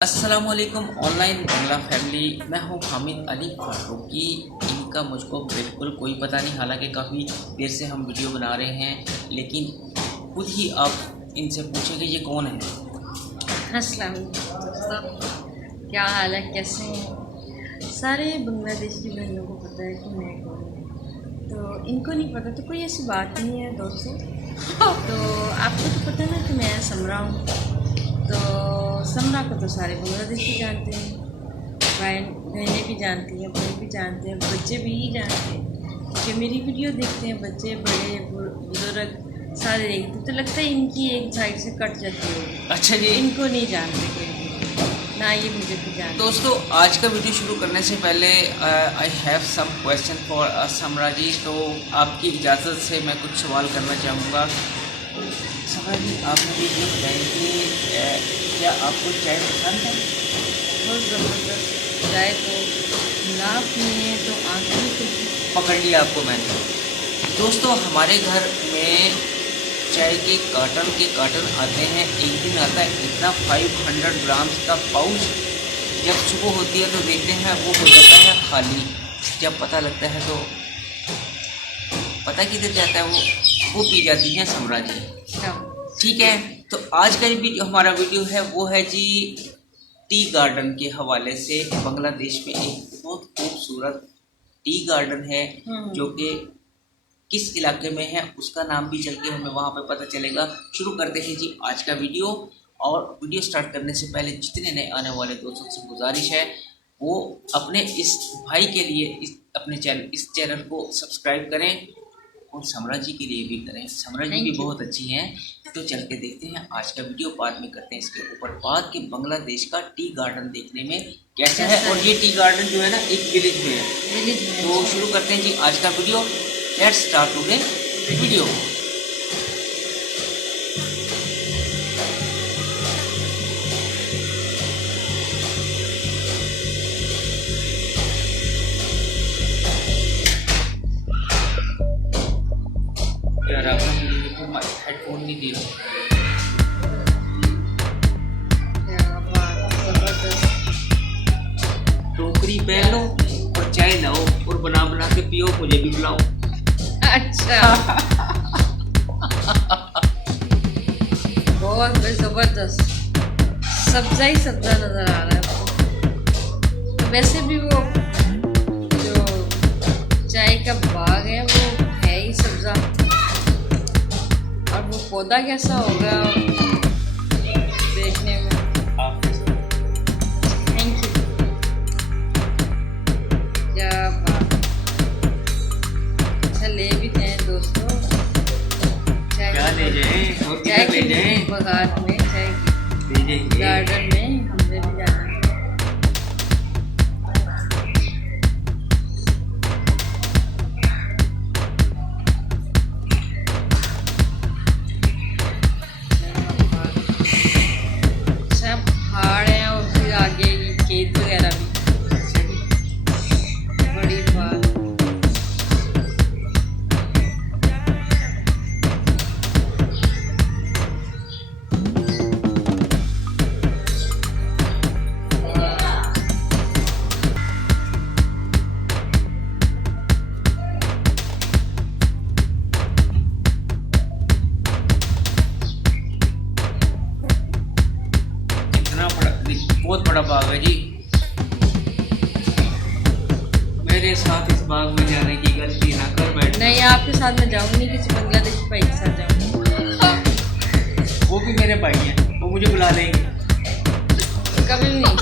अस्सलामुअलैकुम ऑनलाइन बंगला फैमिली। मैं हूं हामिद अली फारूकी। इनका मुझको बिल्कुल कोई पता नहीं, हालांकि काफ़ी देर से हम वीडियो बना रहे हैं, लेकिन खुद ही आप इनसे पूछेंगे ये कौन है। अस्सलाम वालेकुम, क्या हाल है, कैसे हैं? सारे बांग्लादेशी भाइयों को पता है कि मैं कौन हूँ, तो इनको नहीं पता तो कोई ऐसी बात नहीं है दोस्तों। तो आपको तो पता है ना कि मैं समरा हूँ, तो समरा को तो सारे बांग्लादेशी जानते हैं, बहनें भी जानती हैं, भाई भी जानते हैं, बच्चे भी ही जानते हैं, क्योंकि मेरी वीडियो देखते हैं बच्चे, बड़े बुजुर्ग सारे देखते, तो लगता है इनकी एक साइड से कट जाती है। अच्छा जी, इनको नहीं जानते कोई, ना ये मुझे भी जानते। दोस्तों आज का वीडियो शुरू करने से पहले I have some question for Samra ji. तो आपकी इजाज़त से मैं कुछ सवाल करना चाहूँगा। समरा जी, आप मुझे ये बताएं कि क्या आपको चाय पसंद है? बहुत ज़बरदस्त चाय तो ना पिए तो आँखें भी खुलती। पकड़ लिया आपको मैंने। दोस्तों हमारे घर में चाय के कार्टन आते हैं। एक दिन आता है इतना 500 ग्राम्स का पाउच। जब सुबह होती है तो देखते हैं वो हो जाता है खाली। जब पता लगता है तो पता किधर जाता है वो पी जाती हैं समरा जी। ठीक है, तो आज का जो हमारा वीडियो है वो है जी टी गार्डन के हवाले से। बांग्लादेश में एक बहुत खूबसूरत टी गार्डन है जो कि किस इलाके में है उसका नाम भी चल के हमें वहाँ पे पता चलेगा। शुरू करते हैं जी आज का वीडियो। और वीडियो स्टार्ट करने से पहले जितने नए आने वाले दोस्तों से गुजारिश है वो अपने इस भाई के लिए इस चैनल को सब्सक्राइब करें और समरा जी के लिए भी करें। समरा जी भी बहुत अच्छी हैं। तो चल के देखते हैं आज का वीडियो, बाद में करते हैं इसके ऊपर बात कि बांग्लादेश का टी गार्डन देखने में कैसा है। और ये टी गार्डन जो है ना एक विलेज में है। तो शुरू करते हैं जी आज का video. Let's start today video. यार आपने हेडफोन नहीं दिया। टोकरी पहन लो और चाय लाओ और बना बना के पियो, मुझे भी बुलाओ। अच्छा बहुत ज़बरदस्त सब्जा ही सब्जा नज़र आ रहा है आपको। तो वैसे भी वो जो चाय का बाग है वो है ही सब्जा, और वो पौधा कैसा होगा देखने में। थैंक यू, क्या बात। अच्छा ले भी हैं दोस्तों, क्या ले जाए और चाय ले जाए बगान में, चाय ले जाएंगे गार्डन में हमने भी जाना है। अच्छा पहाड़ है और फिर आगे ये खेत वगैरह भी। बड़ी बात। बहुत बड़ा बाग है जी। मेरे साथ इस बाग में जाने की गलती ना कर बैठ। नहीं, आपके साथ मैं जाऊंगी नहीं, किसी बांग्लादेशी भाई के साथ जाऊंगी। वो भी मेरे भाई हैं, वो मुझे बुला लेंगे। कभी भी नहीं।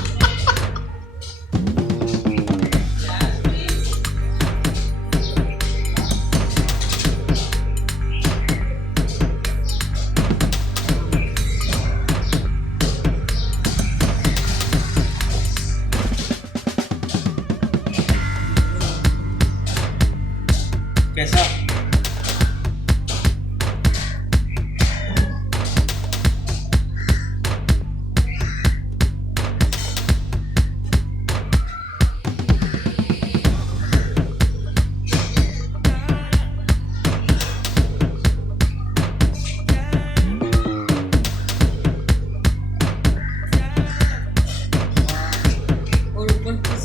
कैसा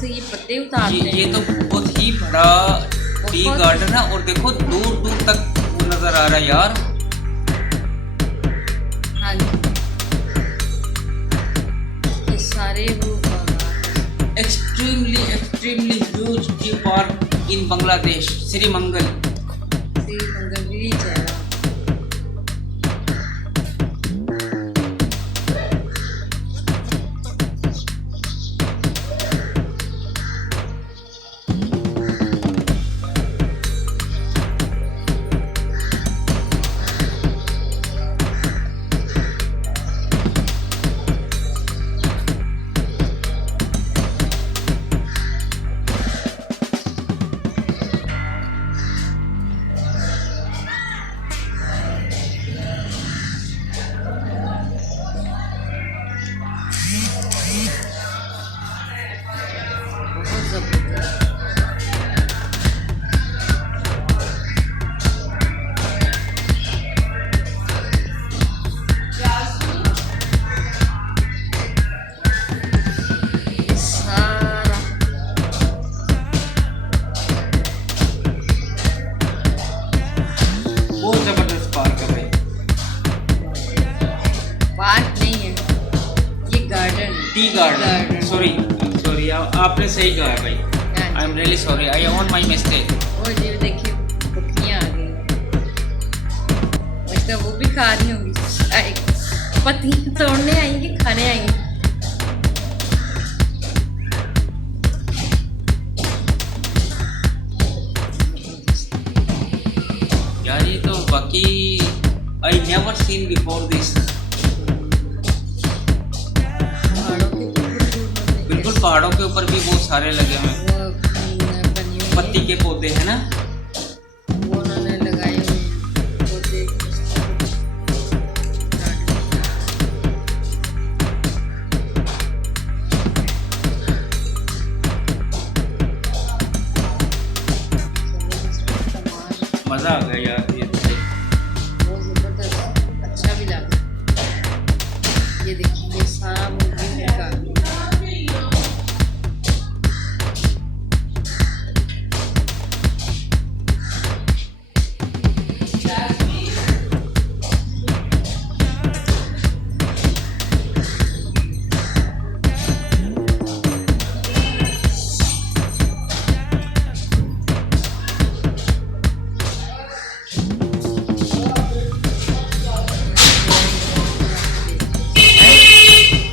से ये पत्ते उतारते हैं। ये तो बहुत ही बड़ा टी गार्डन है और देखो दूर दूर तक वो नजर आ रहा है यार। हाँ जी, ये सारे वो एक्सट्रीमली ह्यूज टी पार्क इन बांग्लादेश, श्रीमंगल। श्रीमंगल विलेज है। बहुत जबरदस्त। सारा बहुत जबरदस्त पार्क है भाई। पार्क नहीं है, ये गार्डन, टी गार्डन, सॉरी आपने सही कहा है भाई। I am really sorry, I on my mistake. और ये देखिए बकरियाँ आ गई, वैसे वो भी खा रही होंगी, पत्ती तोड़ने आएंगी, खाने आएंगी। यार ये तो बाकी I never seen before this. बिल्कुल पहाड़ों के ऊपर भी बहुत सारे लगे हुए हैं, पत्ती के पौधे हैं ना। वो उन्होंने लगाए हुए हैं पौधे। मजा आ गया यार ये तो। बहुत जबरदस्त, अच्छा भी लगा। ये देखिए ये सारा मुर्गी का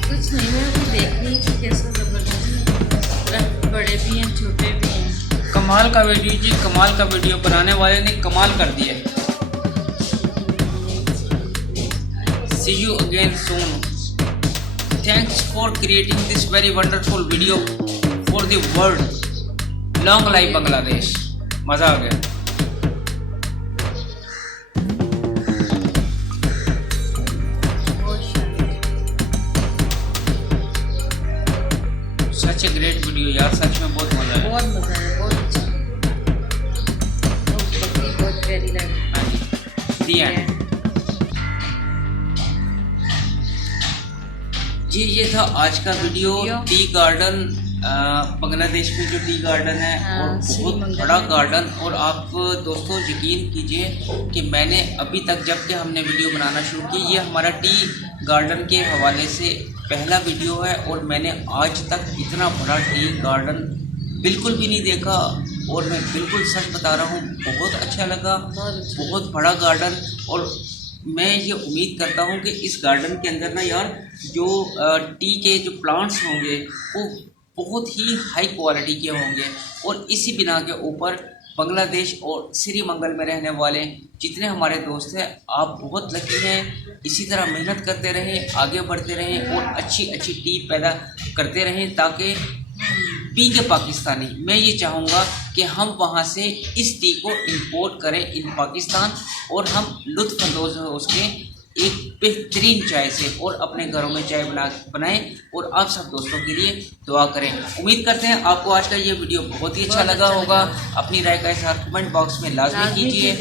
कुछ नहीं, मैं वो देख रही थी कैसा जबरदस्त दरख्त, बड़े भी हैं छोटे भी हैं। कमाल का वीडियो जी, कमाल का वीडियो बनाने वाले ने कमाल कर दिया। See you again soon. Thanks for creating this very wonderful video for the world. Long life Bangladesh. मजा आ गया। सच ए ग्रेट वीडियो यार, सच में बहुत मजा आया। बहुत मजा आया, बहुत अच्छा, बहुत प्यारी लगी। हाँ जी, दी एंड। जी ये था आज का वीडियो टी गार्डन, बांग्लादेश में जो टी गार्डन है और बहुत बड़ा गार्डन। और आप दोस्तों यकीन कीजिए कि मैंने अभी तक जब कि हमने वीडियो बनाना शुरू की, ये हमारा टी गार्डन के हवाले से पहला वीडियो है और मैंने आज तक इतना बड़ा टी गार्डन बिल्कुल भी नहीं देखा। और मैं बिल्कुल सच बता रहा हूँ, बहुत अच्छा लगा, बहुत बड़ा गार्डन। और मैं ये उम्मीद करता हूँ कि इस गार्डन के अंदर ना यार जो टी के जो प्लांट्स होंगे वो बहुत ही हाई क्वालिटी के होंगे। और इसी बिना के ऊपर बांग्लादेश और श्रीमंगल में रहने वाले जितने हमारे दोस्त हैं, आप बहुत लकी हैं। इसी तरह मेहनत करते रहें, आगे बढ़ते रहें और अच्छी अच्छी टी पैदा करते रहें ताकि पीके पाकिस्तानी। मैं ये चाहूँगा कि हम वहाँ से इस टी को इंपोर्ट करें इन पाकिस्तान और हम लुत्फ़अंदोज़ हो उसके एक बेहतरीन चाय से और अपने घरों में चाय बनाएं और आप सब दोस्तों के लिए दुआ करें। उम्मीद करते हैं आपको आज का ये वीडियो बहुत ही अच्छा लगा होगा। अपनी राय का इज़हार कमेंट बॉक्स में लाजमी कीजिए।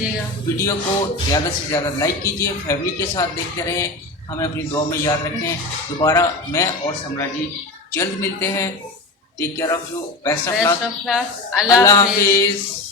वीडियो को ज़्यादा से ज़्यादा लाइक कीजिए, फैमिली के साथ देखते रहें, हमें अपनी दुआ में याद रखें। दोबारा मैं और समरा जी जल्द मिलते हैं। Take care of you, best of best luck, of luck, Allah Allah हाफिज। हाफिज।